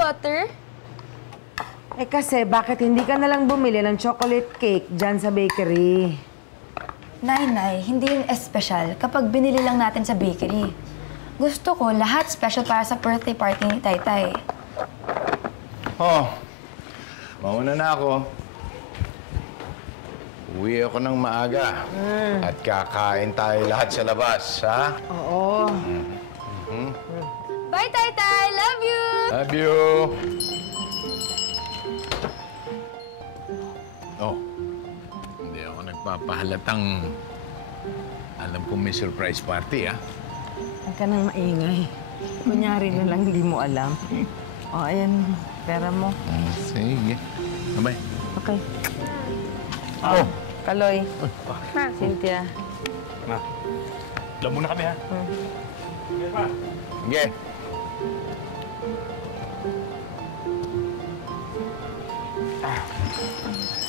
butter? Eh kasi, bakit hindi ka nalang bumili ng chocolate cake dyan sa bakery? Nay, hindi yung espesyal kapag binili lang natin sa bakery. Gusto ko lahat special para sa birthday party ni Taytay. Oh, mauna na ako. Uwi ako ng maaga. At kakain tayo lahat sa labas, ha? Oo. Bye, Taytay! Love you! Love you! Oh, hindi ako nagpapahalatang alam kong may surprise party, ha? Huwag ka nang maingay. Kunyari na lang hindi mo alam. O, ayan. Pera mo. Sige. Bye-bye. Okay. Oh! Kaloy. Cynthia. Ma, alam muna kami, ha? Sige.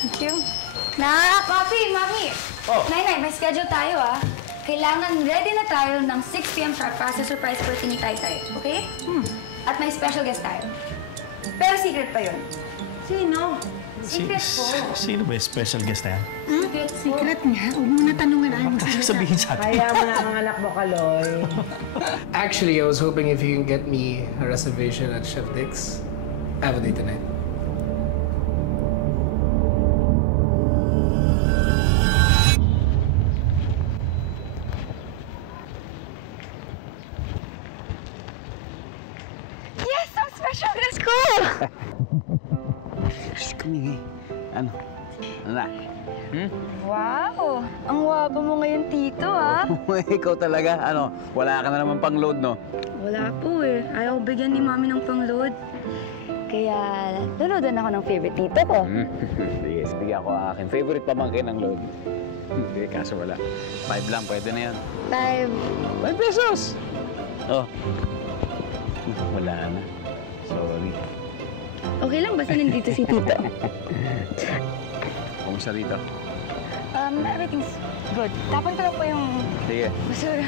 Thank you. Papi, Mami! Oh. Nay, may schedule tayo, ah. Kailangan ready na tayo ng 6 p.m. sharp para sa surprise birthday ni Taytay, okay? At may special guest tayo. Pero secret pa yun. Sino? Secret po. Sino ba yung special guest na yan? Secret po. Secret nga. Huwag mo na tanungan ang Sabihin sa atin. Kaya mo na ang anak mo, Kaloy. Actually, I was hoping if you can get me a reservation at Chef Dick's. I have a date tonight. Yes! Ang special guest ko! Shh, kumingay. Ano? Ano na? Wow! Ang waba mo ngayon, Tito, ah. Ikaw talaga, ano? Wala ka na naman pang-load, no? Wala po eh. Ayaw bigyan ni Mami ng pang-load. Kaya, luludan ako ng favorite tito ko. Sige, bigyan ko akin. Favorite pamangkin ng load. Hindi, kaso wala. 5 lang, pwede na yan. 5. 5 pesos! Oh. Wala na. Sorry. Okay lang, basta nandito si Tito. Kumusta dito? Everything's good. Tapan ko lang po yung Sige. basura.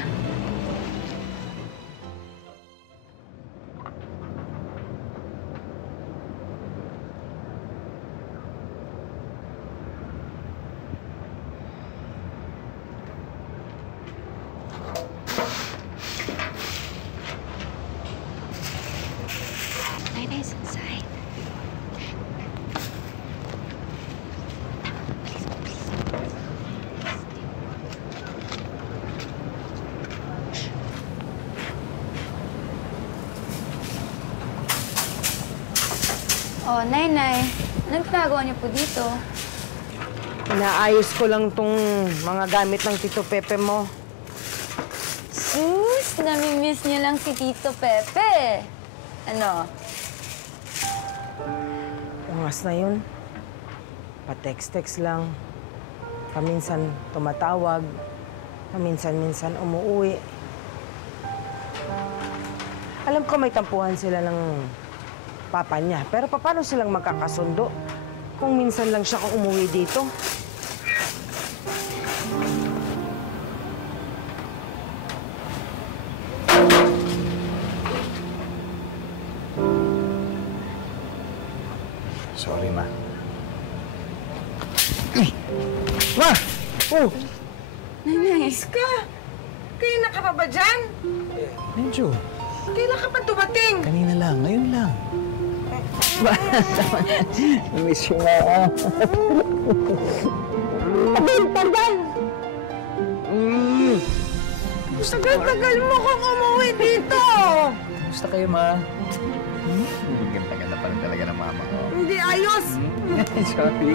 Nice inside. Oh, Nay, anong ginagawa niyo po dito? Inaayos ko lang tong mga gamit ng Tito Pepe mo. Sus, nami-miss niyo lang si Tito Pepe. Ano? Ungas na yun. Pa-text-text lang. Paminsan tumatawag. Paminsan-minsan umuwi. Alam ko may tampuhan sila ng papa niya. Pero paano silang magkakasundo kung minsan lang siya kung umuwi dito? Sorry, ma. Ma! Oh! Nais ka! Kailan ka pa ba dyan? Medyo. Kailan ka pa dumating? Kanina lang, ngayon lang. Miss you nga. Tagal! Tagal-tagal mo kung umuwi dito! Gusto kayo, ma? Ganda-ganda pa rin talaga ng mama ko. Hindi ayos! Sorry.